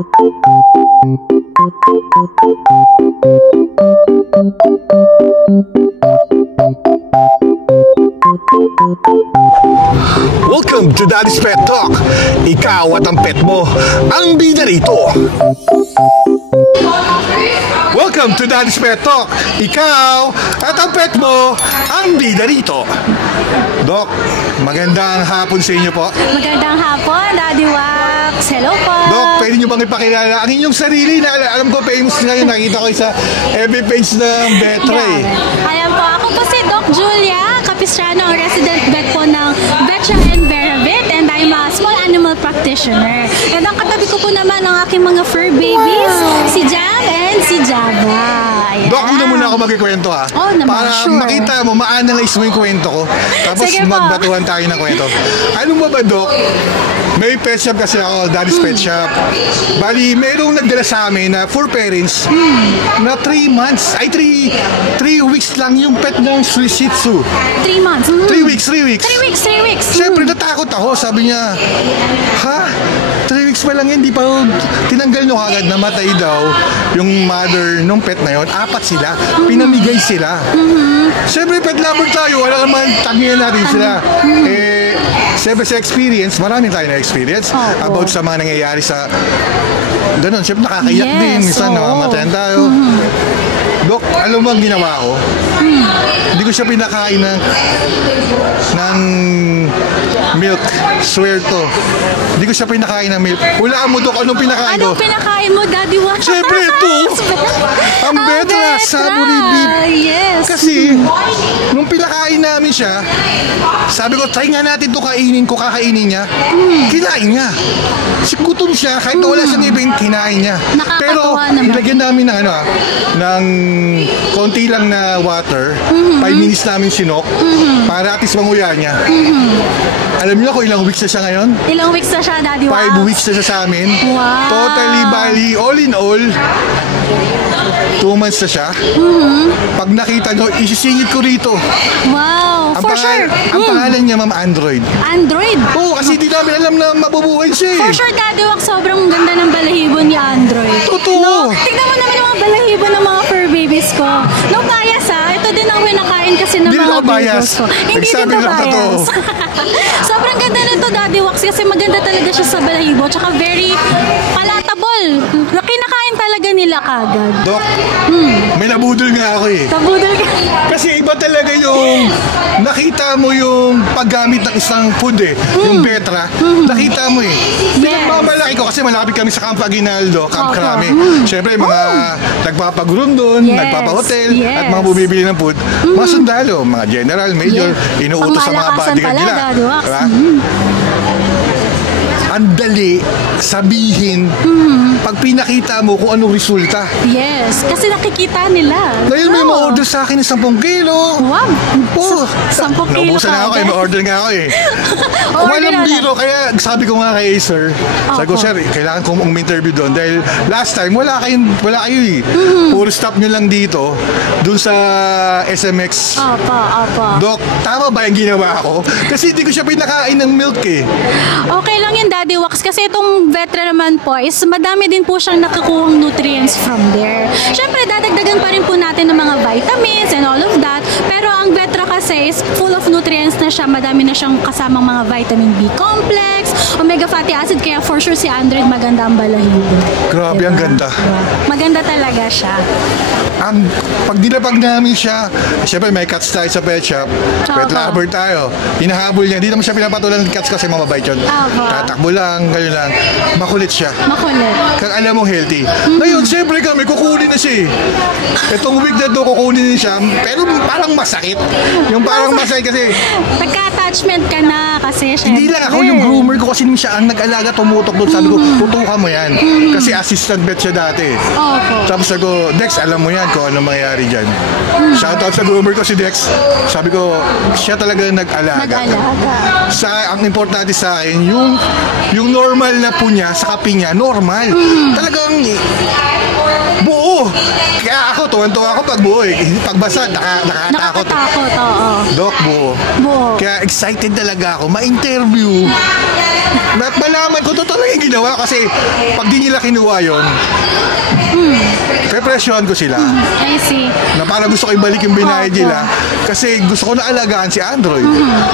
Welcome to Daddy's Pet Talk. Ikaw at ang pet mo ang bida rito. Welcome to Daddy's Pet Talk. Ikaw at ang pet mo ang bida rito. Doc, magandang hapon sa inyo po. Magandang hapon, Daddy Wax. Hello po. Doc, pwede nyo bang ipakilala ang inyong sarili na alam ko famous ngayon, nakita ko sa FB page ng Vetra eh. Ayan po, ako po si Doc Julia Capistrano, ang resident vet po ng Vetra and Veravet, and I'm a small animal practitioner. And ang katabi ko po naman ang aking mga fur babies, si Jam and si Java. Ayan. Doc, muna ako magkikwento ha. Oh, naman, para sure. makita mo, ma-analyze mo yung kwento ko. Tapos Sige po. magbatuhan tayo ng kwento. Ano ba Doc? May pet shop kasi ako, Daddy's Pet Shop. Bali, merong nagdala sa amin na for parents na 3 months, ay 3 weeks lang yung pet ng Swiss Shih Tzu. 3 months. 3 weeks. 3 weeks. Siyempre, natakot ako. Sabi niya, ha? 3 weeks pa lang yun, di pa tinanggal nyo agad, namatay daw yung mother nung pet na yun. 4 sila. Pinamigay sila. Siyempre, pet lover tayo. Wala naman, tagihan natin sila. Siyempre sa experience, marami tayo na experience about sa mga nangyayari sa ganun. Siyempre, nakakaiyak din. Minsan, namamatayan tayo. Dok, alam mo ang ginawa ko? Hindi ko siya pinakain ng milk. Swear to. Hindi ko siya pinakain ng milk. Hulaan mo, Dok, anong pinakain ko? Anong pinakain mo, Daddy Wax? Siyempre, ito. Ang Vetra, Savory Beef. Yes. Kasi, nung pinakain namin siya, sabi ko, try nga natin ito kainin ko, kakainin niya. Kinain niya. Gutom siya, kahit wala siyang event, kinain niya. Pero, nilagyan namin ng ng konti lang na water, 5 minutes namin sinok, para at least manguya niya. Alam niyo kung ilang weeks na siya ngayon? Ilang weeks na siya, Daddy Wax? 5 weeks na siya sa amin. Wow. Totally, bali, all in all, 2 months na siya. Pag nakita nyo, isisingit ko rito. Wow, for sure. Ang pangalan niya, Ma'am Android. Android? Oo, kasi di namin alam na mabubuhay siya eh. For sure, Daddy Wax, sobrang ganda ng balahibo ni Android. Totoo. No? Tignan mo naman yung mga balahibo ng mga fur babies ko. No bias ito din ang winakain kasi ng mga babies ko. Hindi din to bias. Sobrang ganda nito, Daddy Wax, kasi maganda talaga siya sa balahibo. Tsaka very palatable. Kinakain talaga nila kagad. Dok, may nabudol nga ako eh. Nabudol ka? Kasi iba talaga yung nakita mo yung paggamit ng isang food eh. Yung Vetra, nakita mo eh. Pinagmamalaki ko kasi malapit kami sa Camp Aguinaldo, Camp Crame. Siyempre, mga nagpapagroom doon, nagpapahotel, at mga bumibili ng food. Mga sundalo, mga general, major, inuutos sa mga bodyguard nila. Diba? Ang dali sabihin pag pinakita mo kung anong resulta. Yes, kasi nakikita nila. Dahil may ma-order sa akin ng 10 kilo. Wow! Oh, 10 kilo naubusan na ako eh, ma-order nga ako eh. Walang biro, kaya sabi ko nga kay Sir, sabi ko, Sir, kailangan kong interview doon dahil last time, wala kayo eh. Puro stop nyo lang dito, doon sa SMX. Apa. Dok, tama ba yung ginawa ko? Kasi hindi ko siya pinakain ng milk eh. Okay lang yun, Daddy Wax, kasi itong Vetra naman po is madami din po siyang nakukuhang nutrients from there. Siyempre, dadagdagan pa rin po natin ng mga vitamins and all of that. Pero ang Vetra kasi is full of nutrients na siya. Madami na siyang kasamang mga vitamin B complex, omega fatty acid, kaya for sure si Android maganda ang balahibo. Grabe, ang ganda. Maganda talaga siya. Pag dinapag namin siya, siyempre may cats tayo sa pet shop. Pet lover tayo. Hinahabol niya. Hindi naman siya pinapatulan ng cats kasi mamabait yun. Tatakbo lang, ganyan lang. Makulit siya. Makulit. Kaya alam mo, healthy. Ngayon, siyempre kami, kukunin na siya eh. Itong week na to, kukunin niya siya. Pero parang masakit. Yung parang masakit kasi... Nagka-attachment ka na kasi syempre. Hindi lang ako, yung groomer ko kasi siya ang nag-alaga, tumutok doon. Sabi ko, tutukan mo yan. Kasi assistant vet siya dati. Tapos sabi ko, Dex, alam mo yan kung ano mangyayari dyan. Shoutout sa groomer ko si Dex. Sabi ko, siya talaga nag-alaga. Ang importante sa akin, yung normal na po niya sa kapi niya, normal. Talagang buo. Kaya ako, tuwan-tuwa ako pag buo eh. Pag basa, nakakatakot. Nakatakot, oo. Dok, buo. Kaya excited talaga ako ma-interview. Malaman ko totoo talaga yung ginawa kasi pag di nila kinuha yun, pepresyohan ko sila. I see. Na parang gusto ko ibalik yung binayad nila kasi gusto ko na alagaan si Android.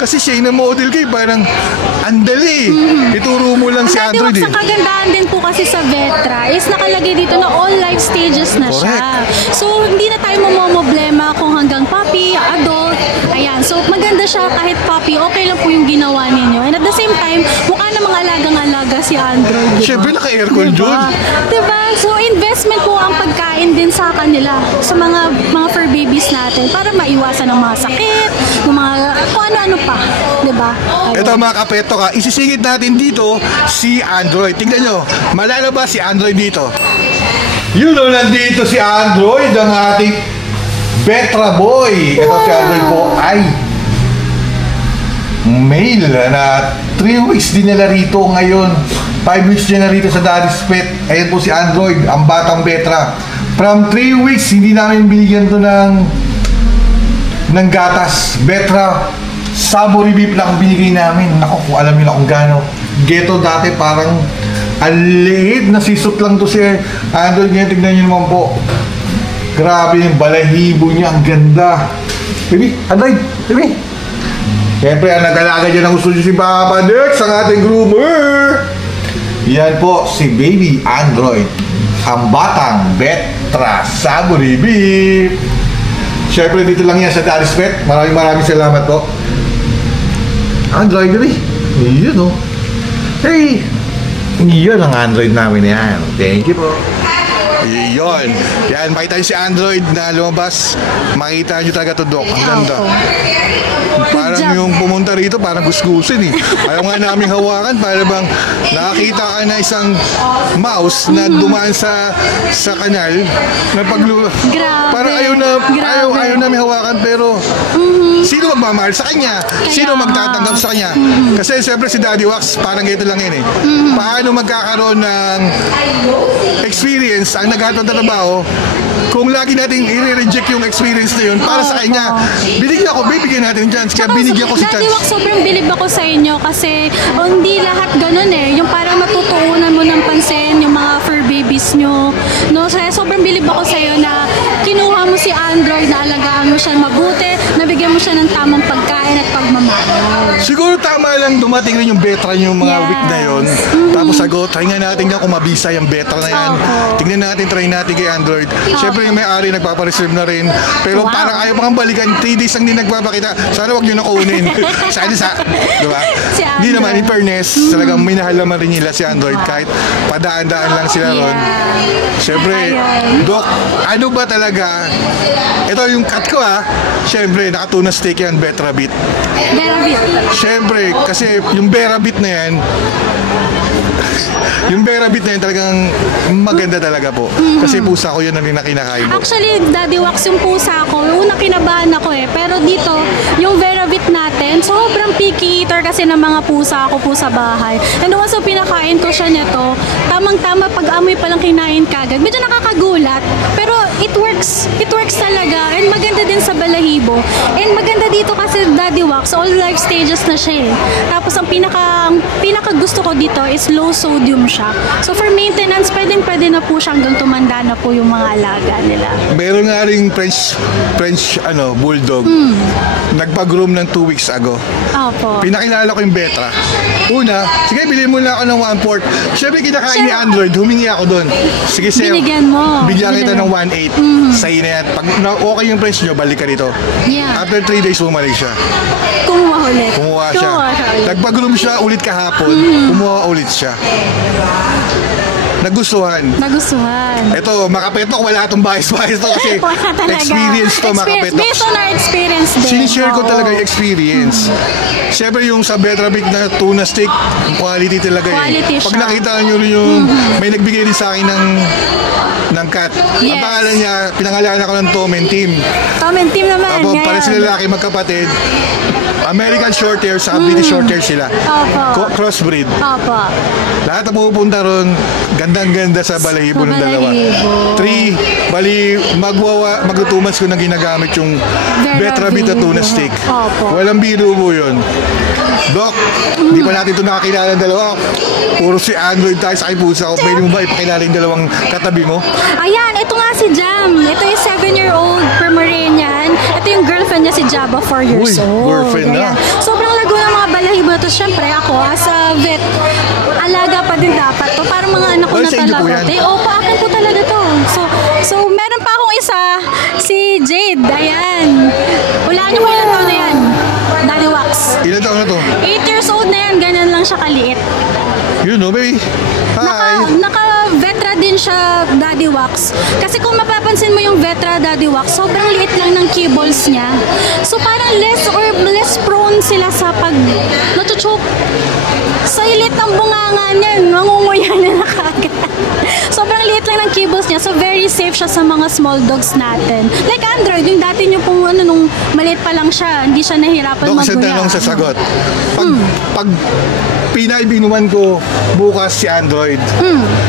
Kasi siya yung model kayo, parang andali. Ituro mo lang si Android. Sa kagandahan din po kasi sa Vetra is nakalagay dito na all life stages na siya. So, hindi na tayo mamomblema kung hanggang puppy, adult. Ayan. So, maganda siya kahit puppy. Okay lang po yung ginawa ninyo. And at the same time, mukha namang alagang-alaga si Android. Diba? Siyempre, naka-aircon dyan. Diba? So, investment po ang pagkain din sa kanila, sa mga fur babies natin para maiwasan ng mga sakit, ng mga kung ano-ano pa. Diba? Ito mga kapeto ka, isisingit natin dito si Android. Tingnan nyo, malalabas si Android dito. Yun o, nandito si Android, ang ating Vetra boy. Ito si Android po ay male na 3 weeks din nila rito ngayon. 5 weeks din na rito sa Daddy's Pet. Ayan po si Android, ang batang Vetra. From 3 weeks, hindi namin binigyan to ng gatas. Vetra, Sabory beef lang ang binigay namin. Naku, kung alam nyo na kung gano'n. Ghetto dati parang aliit na sisot lang to si Android. Ngayon, tignan nyo naman po. Grabe yung balahibo niya, ang ganda. Baby, Android, baby. Siyempre, ang nag-alaga dyan ang gusto nyo si Papa Dex, ang ating groomer. Yan po, si Baby Android. Ang batang Vetra Sabory beef. Siyempre, dito lang yan sa Daddy's Pet. Maraming salamat po. Android, baby. Yun, oh. Hey, yun ang Android namin yan. Thank you po. Yun. Yan, makita nyo si Android na lumabas. Makita nyo talaga to, Doc. Ang ganda. Parang yung pumunta rito, parang gusgusin eh. Ayaw nga namin hawakan, para bang nakakita ka na isang mouse na dumaan sa kanal na parang ayaw namin hawakan, pero sino magmamahal sa kanya? Sino magtatanggap sa kanya? Kasi siyempre si Daddy Wax, parang ito lang yun eh. Paano magkakaroon ng experience ang naghahatid ng trabaho kung lagi natin i-reject yung experience na yun para sa kanya? Bibigyan natin chance. Kaya binigyan ko si chance. Daddy Wax, sobrang bilib ako sa inyo kasi hindi lahat ganun eh. Yung parang matutuunan mo ng pansin yung mga fur babies nyo. No? So, sobrang bilib ako sa iyo na kinuha mo si Android, na alagaan mo siya mabuti, nabigyan mo siya ng tamang pagkain at pagmamahal. Siguro tama lang dumating rin yung Vetra yung mga week na yun. Tapos try nga natin nga kung mabisa yung Vetra na yan. Tingnan natin, try natin kay Android. Siyempre yung may-ari nagpapareserve na rin. Pero parang ayaw pa kang balikan. 3 days lang din nagpapakita. Sana wag nyo na kunin. Diba? Hindi naman, in fairness, talagang minahal naman rin nila si Android kahit padaan-daan lang sila ron. Siyempre, Doc, ano ba talaga? Ito yung cut ko ha. Siyempre, nakatuna steak yan, Vetra Beat. Siyempre, kasi yung Vera Beat na yan, yung Vera Beat na yun talagang maganda talaga po. Kasi pusa ko yun ang kinakain mo. Actually, Daddy Wax, yung pusa ko, unang kinabahan ako eh. Pero dito, yung Vera Beat natin, sobrang picky eater kasi ng mga pusa ako po sa bahay. And once pinakain ko siya nito, tamang-tama pag-amoy palang kinain kagad. Medyo nakakagulat, pero it works talaga. And maganda din sa balahibo. And maganda dito kasi Daddy Wax, all life stages na siya eh. Tapos ang pinaka gusto ko dito is low sodium siya. So for maintenance, pwede na po siya hanggang tumanda na po yung mga alaga nila. Meron nga ring French bulldog. Nagpa-groom ng 2 weeks ago. Opo. Pinakilala ko yung Vetra. Una, sige, bilhin mo na ako ng 1/4. Siyempre, kinakain ni Android, humingi ako doon. Sige, sir. Binigyan mo. Bigyan kita ng 1/8. Sa'yo na yan. Pag okay yung price nyo, balik ka rito. Yeah. After 3 days, bumalik siya. Kumuha siya. Nagpa-groom siya ulit kahapon. Kumuha ulit siya. Nagustuhan. Ito, makapeto, wala itong bias-bias to kasi experience to, makapeto. Based on our experience din. Sinishare ko talaga yung experience. Siyempre yung sa Vetra Beat na tuna steak, quality talaga Quality eh. Pag siya. nakita nyo rin yung, may nagbigay din sa akin ng cat. Yes. Ang pangalan niya, pinangalanan ko ng Tom and Tim. Tom and Tim naman. Apo, pare sila lalaki magkapatid. American Shorthair sa British Shorthair sila. Opo. Crossbreed. Opo. Lahat na pupunta ron, ganda Gandang-ganda sa balahibo ng dalawa. 3, bali, mag-2 months ko na ginagamit yung Vetravit na tuna steak. Opo. Walang biro mo yun. Doc, di pa natin ito nakakilala ng dalawa. Puro si Android tayo sa pusa ko. Pwede mo ba ipakilala yung dalawang katabi mo? Ayan, ito nga si Jam. Ito yung 7-year-old Pomeranian. Ito yung girlfriend niya si Jabba, 4 years old. Girlfriend na. Ayan. Sobrang lago ng mga balahibo na to. Siyempre ako, as a vet, alaga pa din dapat to. Parang mga anak ko na sa inyo po talaga. yan? Opo, akin po talaga to. So meron pa akong isa, si Jade. Ayan. Hulaan niyo po ilang taon na yan. Daddy Wax. Ilan taon na to? 8 years old na yan. Ganyan lang siya kaliit. You know, baby. Hi. Naka-Vetra din siya, Daddy Wax. Kasi kung mapapansin mo yung Vetra Daddy Wax, sobrang liit lang ng kibbles niya. So parang less prone sila sa pag natuchoke. Sa liit ng bunganga niya, mangunguya na kagad. Sobrang liit lang ng kibbles niya, so very safe siya sa mga small dogs natin. Like Android, yung dati niyo pong nung maliit pa lang siya, hindi siya nahirapan Dok, maguya. isang tanong sa sagot. Pag pinaibinuman ko bukas si Android,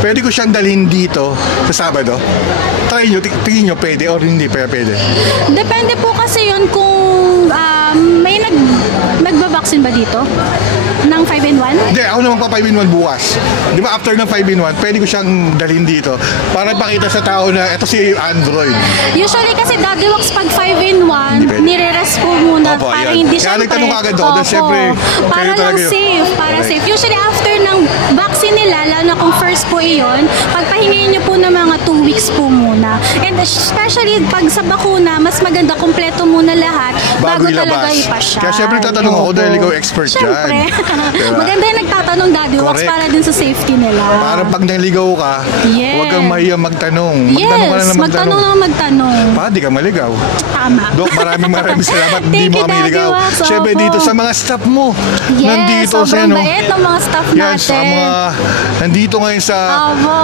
pwede ko siyang dalhin dito sa Sabado? Try nyo, tingin nyo pwede or hindi pwede? Depende po kasi yun kung may nagba-vaccine ba dito? Ng 5-in-1? Hindi, ako naman pa 5-in-1 bukas. Di ba after ng 5-in-1, pwede ko siyang dalhin dito para pakita sa tao na ito si Android. Usually kasi Daddy Wax pag 5-in-1, nire-rest po muna Opo, para ayan. hindi Kaya syempre. nagtanong agad ako, dahil syempre, para kayo lang talaga yun. safe, para Okay. safe. Usually after ng vaccine nila, lalo na kung first po iyon, pagpahingin niyo po ng mga 2 weeks po muna. And especially pag sa bakuna, mas maganda kompleto muna lahat bago talaga ilabas. ipasyal. Kaya syempre tatanong ako dahil ikaw expert Syempre. dyan. Diba? Maganda yung nagtatanong Daddy Wax Correct. para din sa safety nila. Parang pag naligaw ka, Yes. huwag kang mahiya magtanong. Magtanong ka na Yes, magtanong lang magtanong. Pa, di ka maligaw. Tama. Dok, maraming salamat. Hindi Thank mo you, kami Daddy ligaw. Wax. Siyempre Opo. dito sa mga staff mo. Yes, Nandito sa sobrang bait ng mga staff Yan, natin. sa mga nandito ngayon Opo.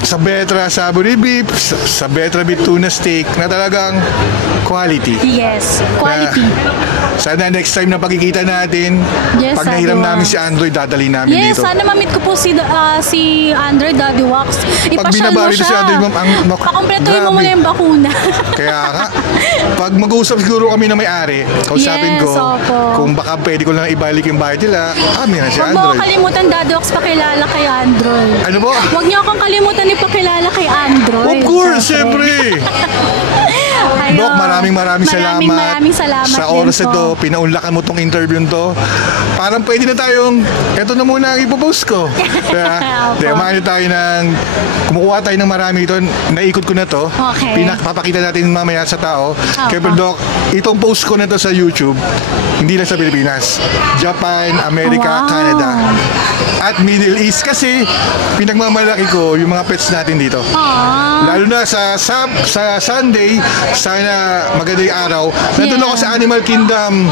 sa Vetra, sa Beef, sa Vetravit tuna steak na talagang quality. Yes, quality. Sana next time na pagkikita natin, Yes, pag nahiram Daddy namin Wax. si Android, dadali namin Yes, dito. sana ma-meet ko po si Android Daddy Wax. Pag Ipasyal mo binabari na siya. si Android, ma'am, Pakompletuhin mo grabe. muna yung bakuna. Kaya nga, pag mag-uusap siguro kami na may-ari, kausapin Yes, ko opo. kung baka pwede ko lang ibalik yung bayad nila, na si Huwag mo Android. kalimutan Daddy Wax pakilala kay Android. Ano po? Huwag niyo akong kalimutan ipakilala kay Android. Of course, siyempre. Ayun. Doc, maraming salamat. Maraming salamat sa din oras na po. to. Pinaunlakan mo tong interview to. Parang pwede na tayong, eto na muna ang ipopost ko. Kaya, Opo. maano tayo ng, kumukuha tayo ng marami ito. Naikot ko na to. Okay. Papakita natin mamaya sa tao. Opo. Kaya Doc, itong post ko na to sa YouTube, hindi lang sa Pilipinas. Japan, Amerika, Wow. Canada, at Middle East. Kasi, pinagmamalaki ko yung mga pets natin dito. Aww. Lalo na sa Sunday, sana maganda yung araw. Nandun Yeah. ako sa Animal Kingdom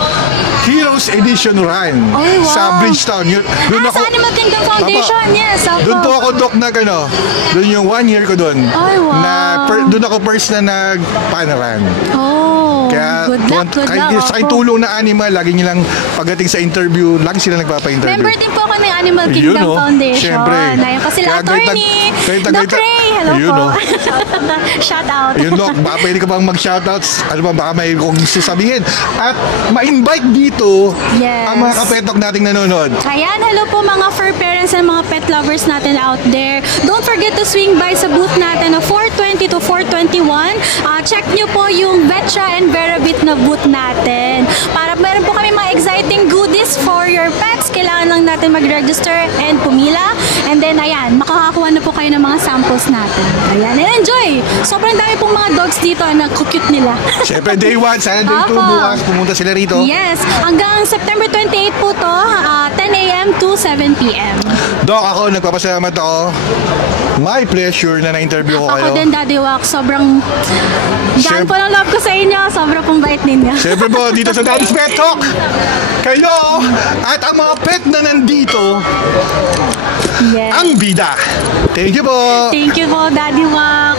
Heroes Edition Run Ay, wow. sa Bridgetown. Doon Sa Animal Kingdom Foundation, yes. Opo. Doon po ako, Doc, doon yung 1 year ko doon. Ay, wow. Doon ako first na nag-panaran. Oh, Kaya good luck. sa Opo. tulong na animal, lagi nilang pagdating sa interview, lagi sila nagpapa-interview. Member din po ako ng Animal Yun, Kingdom oh. Foundation. Siyempre. Ayun po sila, Kaya attorney. gaita- Doc Ray, hello Yun, po. oh. Shout out. Ayun, Doc, baka pwede ka bang mag-shoutouts? Ano ba, baka may kung gusto sabihin. At ma-invite dito Yes. ang mga kapetok nating nanonood. Ayan, hello po mga fur parents and mga pet lovers natin out there. Don't forget to swing by sa booth natin na 420 to 421. Check nyo po yung Vetra and Veravit na booth natin. Para meron po kami mga exciting goodies for your pets. Kailangan lang natin mag-register and pumila. And then, ayan, makakakuha na po kayo ng mga samples natin. Ayan, and enjoy! Sobrang dami pong mga dogs dito na cute nila. Siyempre, day 1, sana day 2, Apo. bukas pumunta sila rito. Yes, hanggang September 28 po to, 10 a.m. to 7 p.m. Doc, ako, nagpapasalamat ako. My pleasure na na-interview ko kayo. Ako din, Daddy Wax, sobrang gaan po ng love ko sa inyo, sobrang pong bait ninyo. Siyempre po, dito sa Daddy's Pet Talk, kayo at ang mga pet na nandito, Yes. ang bida. Thank you po. Thank you po, Daddy Wax.